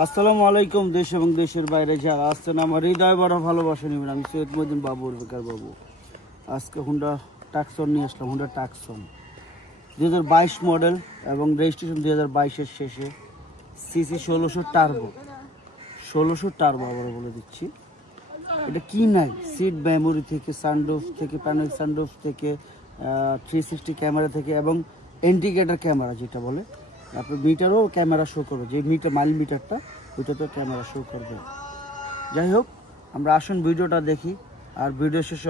আসসালামু আলাইকুম। দেশ এবং দেশের বাইরে যারা আসছেন আমার হৃদয় বড় ভালোবাসা নেবেন। আমি সৈয়দ মহিউদ্দিন বাবু বেকার বাবু। আজকে হুন্ডা টাকসন নিয়ে আসলাম। হুন্ডা টাকসন 2022 মডেল এবং রেজিস্ট্রেশন 2022-এর শেষে। CC 1600 turbo. 1600 টার্বো আবার বলে দিচ্ছি। এটা কি নাই, সিট মেমোরি থেকে, সানরুফ থেকে, প্যানেল সানরুফ থেকে, 360 ক্যামেরা থেকে এবং ইন্ডিকেটর ক্যামেরা যেটা বলে, আপনার মিটারও ক্যামেরা শো করবে। যে মিটার মাইল মিটারটা ওইটাতেও ক্যামেরা শো করবে। যাই হোক, আমরা আসুন ভিডিওটা দেখি। আর ভিডিও শেষে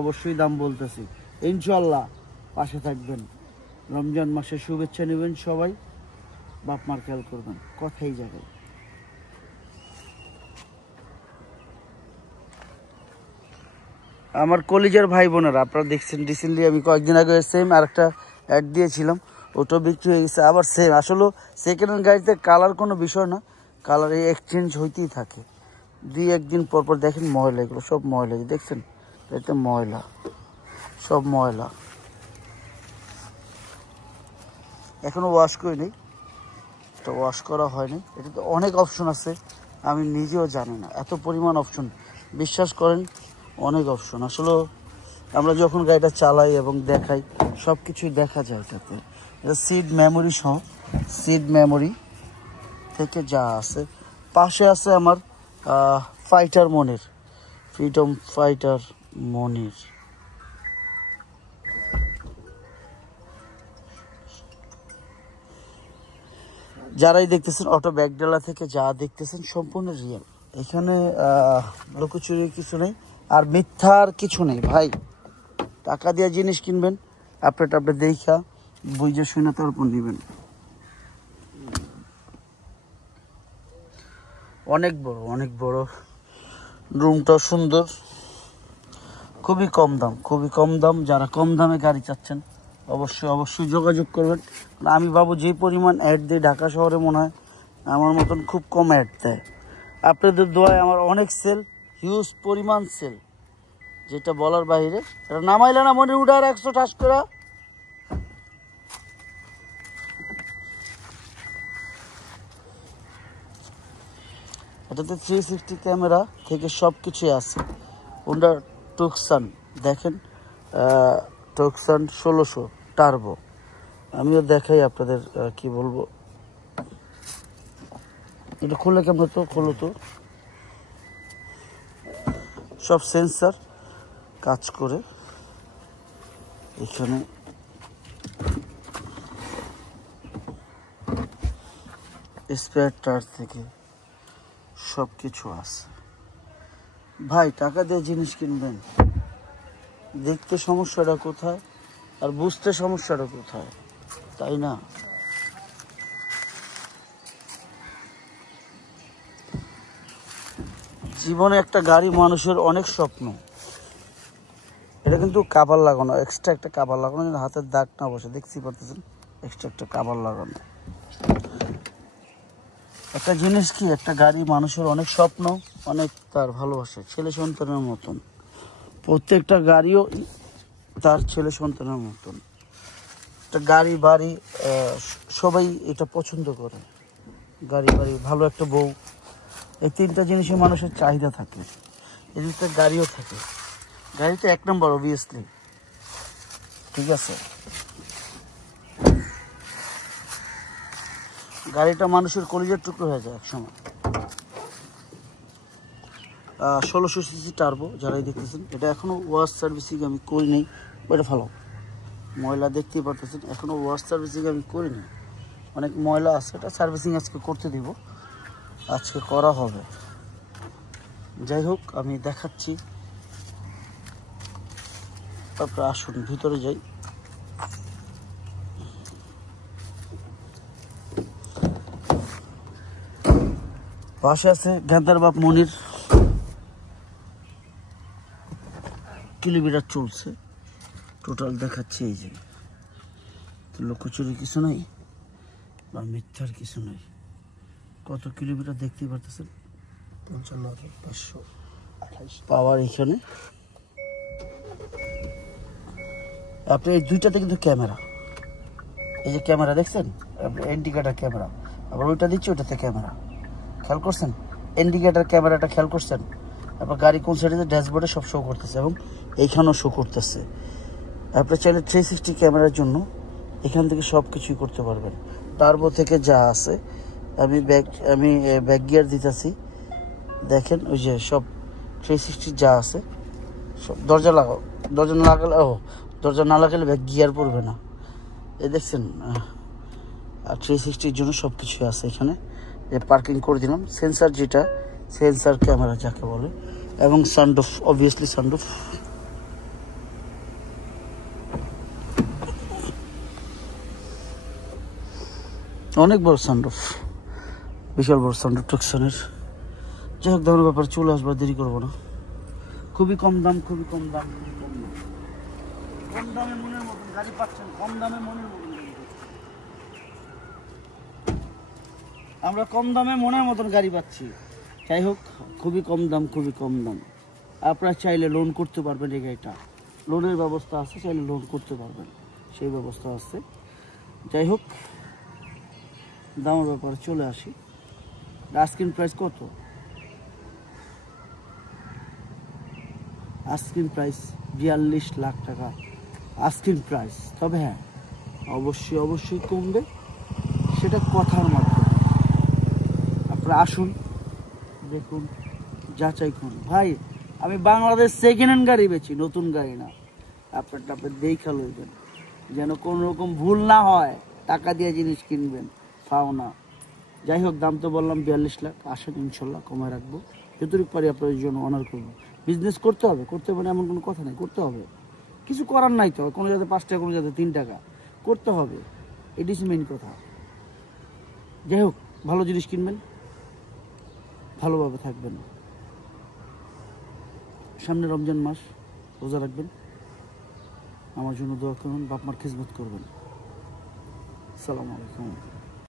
অবশ্যই দাম বলতেছি। ইনশাল্লাহ পাশে থাকবেন। রমজান মাসে শুভেচ্ছা নেবেন সবাই। বাপ মার খেয়াল করবেন, কথাই জায়গায়। আমার কলিজার ভাই বোনেরা, আপনারা দেখছেন রিসেন্টলি আমি কয়েকদিন আগে সেম আরেকটা অ্যাড দিয়েছিলাম, ওটা বিক্রি হয়ে গেছে। আবার সেম, আসলে সেকেন্ড হ্যান্ড গাড়িতে কালার কোনো বিষয় না, কালার এই এক্সচেঞ্জ হইতেই থাকে। দুই একদিন পর পর দেখেন ময়লা, এগুলো সব ময়লা দেখছেন, এতে ময়লা, সব ময়লা। এখনো ওয়াশ করি নেই, এটা ওয়াশ করা হয়নি। এটাতে অনেক অপশন আছে, আমি নিজেও জানি না এত পরিমাণ অপশন। বিশ্বাস করেন, অনেক অপশন। আসলে আমরা যখন গাড়িটা চালাই এবং দেখাই সব কিছুই দেখা যায় এটাতে। এটা সিট মেমোরি সহ, সিট মেমোরি থেকে যা আছে। পাশে আছে আমার ফাইটার মনির, ফ্রিডম ফাইটার মনির। যারাই দেখতেছেন অটো ব্যাকডালা থেকে যা দেখতেছেন সম্পূর্ণ রিয়েল। এখানে লুকোচুরি কিছু নেই আর মিথ্যার কিছু নেই ভাই। টাকা দিয়ে জিনিস কিনবেন, আপনি দেখা বুঝে শুনে তারপর নেবেন। অনেক বড় রুমটা সুন্দর, খুবই কম দাম। যারা কম দামে গাড়ি চাচ্ছেন অবশ্যই যোগাযোগ করবেন। আমি বাবু যে পরিমাণ অ্যাড দিই ঢাকা শহরে মনে হয় আমার মতন খুব কম অ্যাড দেয়। আপনাদের দোয়ায় আমার অনেক সেল, হিউজ পরিমাণ সেল, যেটা বলার বাইরে। এটা নামাইলে না মনে উঠার 100 ঠাস করা। এটাতে 360 ক্যামেরা থেকে সব কিছুই আছে। হুন্ডা টাকসন দেখেন, টাকসন 1600 টার্বো। আমিও দেখাই আপনাদের, কি বলবো। এটা খুলে কেমন তো, খোলো তো। সব সেন্সার কাজ করে। এখানে স্পেয়ার টায়ার থেকে সব কিছু আছে ভাই। টাকা দিয়ে জিনিস কিনবেন, দেখতে সমস্যাটা কোথায় আর বুঝতে সমস্যাটা কোথায়, তাই না? জীবনে একটা গাড়ি মানুষের অনেক স্বপ্ন। এটা কিন্তু কাভার লাগানো, এক্সট্রা একটা কাভার লাগানো, যেন হাতের দাগ না বসে। দেখছি পারতেছেন, এক্সট্রা একটা কাভার লাগানো। একটা জিনিস কি, একটা গাড়ি মানুষের অনেক স্বপ্ন, অনেক তার ভালোবাসে, ছেলে সন্তানের মতন। প্রত্যেকটা গাড়িও তার ছেলে সন্তানের মতন। একটা গাড়ি বাড়ি সবাই এটা পছন্দ করে। গাড়ি বাড়ি, ভালো একটা বউ, এই তিনটা জিনিসই মানুষের চাহিদা থাকে। এদিকে গাড়িও থাকে। গাড়িতে 1 নম্বর অবভিয়াসলি, ঠিক আছে। গাড়িটা মানুষের কলিজার টুকরো হয়ে যায় একসময়। 1600 সিসি টার্বো যারাই দেখতেছেন। এটা এখনো ওয়াশ সার্ভিসিং আমি করি নাই। এটা ভালো ময়লা দেখতেই পারতেছেন, এখনো ওয়াশ সার্ভিসিং আমি করিনি, অনেক ময়লা আছে। এটা সার্ভিসিং আজকে করতে দিব, আজকে করা হবে। যাই হোক, আমি দেখাচ্ছি, তারপরে আসুন ভিতরে যাই। পাশে আছে গেন্দার বাপ মনির, কিলোমিটার চলছে টোটাল দেখাচ্ছি। এই যে লুকোচুরি কিছু নাই বা মিথ্যার কিছু নাই। কত কিলোমিটার দেখতেই পারতেছেন, 55,528 পাওয়ার। এখানে আপনি এই দুইটাতে কিন্তু ক্যামেরা, এই যে ক্যামেরা দেখছেন, ইন্ডিকেটর ক্যামেরা। আবার ওইটা দিচ্ছি, ওইটাতে ক্যামেরা। খেয়াল করছেন? ইন্ডিকেটর ক্যামেরাটা খেয়াল করছেন? আপনার গাড়ি কোন সাইডে ড্যাশবোর্ডে সব শো করতেছে এবং এইখানেও শো করতেছে। আপনি চাইলে 360 ক্যামেরার জন্য এখান থেকে সব কিছুই করতে পারবেন। টার্বো থেকে যা আছে আমি ব্যাক গিয়ার দিতেছি, দেখেন ওই যে সব 360 যা আছে সব। দরজা লাগাও, দরজা না লাগালে দরজা না লাগালে ব্যাক গিয়ার পড়বে না, এই দেখছেন। আর 360-র জন্য সব কিছুই আছে এখানে। পার্কিং করে দিলাম, সেন্সার যেটা সেন্সার ক্যামেরা যাকে বলে, এবং সানরুফ, অবভিয়াসলি সানরুফ। অনেক বড় সানরুফ, বিশাল বড় সানরুফ ট্রাকসনের। যাই হোক, দামের ব্যাপারে চলে আসবার দেরি করবো না। খুবই কম দাম, খুবই কম দাম, খুবই কম দাম। কম দামে মনের মতন গাড়ি পাচ্ছেন, কম দামে মনের মতন গাড়ি পাচ্ছেন। আমরা কম দামে মনের মতন গাড়ি পাচ্ছি। যাই হোক, খুবই কম দাম, খুবই কম দাম। আপনারা চাইলে লোন করতে পারবেন এই গাড়িটা, লোনের ব্যবস্থা আছে, চাইলে লোন করতে পারবেন, সেই ব্যবস্থা আছে। যাই হোক, দামের ব্যাপারে চলে আসি। আস্কিং প্রাইস কত? আস্কিং প্রাইস 42 লাখ টাকা আস্কিং প্রাইস। তবে হ্যাঁ, অবশ্যই অবশ্যই কমবে, সেটা কথার মাধ্যমে। আপনারা আসুন, দেখুন, যাচাই করুন। ভাই, আমি বাংলাদেশ সেকেন্ড হ্যান্ড গাড়ি বেচি, নতুন গাড়ি না। আপনারটা আপনি দেখা লইবেন, যেন কোনো রকম ভুল না হয়। টাকা দিয়ে জিনিস কিনবেন, পাও না। যাই হোক, দাম তো বললাম 42 লাখ। আসেন, ইনশাল্লাহ কমায় রাখবো, যতটুকু পারি আপনার জন্য অনার করবো। বিজনেস করতে হবে, করতে হবে না এমন কোনো কথা নেই, করতে হবে। কিছু করার নাই তো, কোনো জায়গায় 5 টাকা, কোনো জায়গায় 3 টাকা, করতে হবে, এটি মেইন কথা। যাই হোক, ভালো জিনিস কিনবেন, ভালোভাবে থাকবেন। সামনে রমজান মাস, রোজা রাখবেন, আমার জন্য দোয়া করবেন, বাপ মার খিদমত করবেন। আসসালামু আলাইকুম।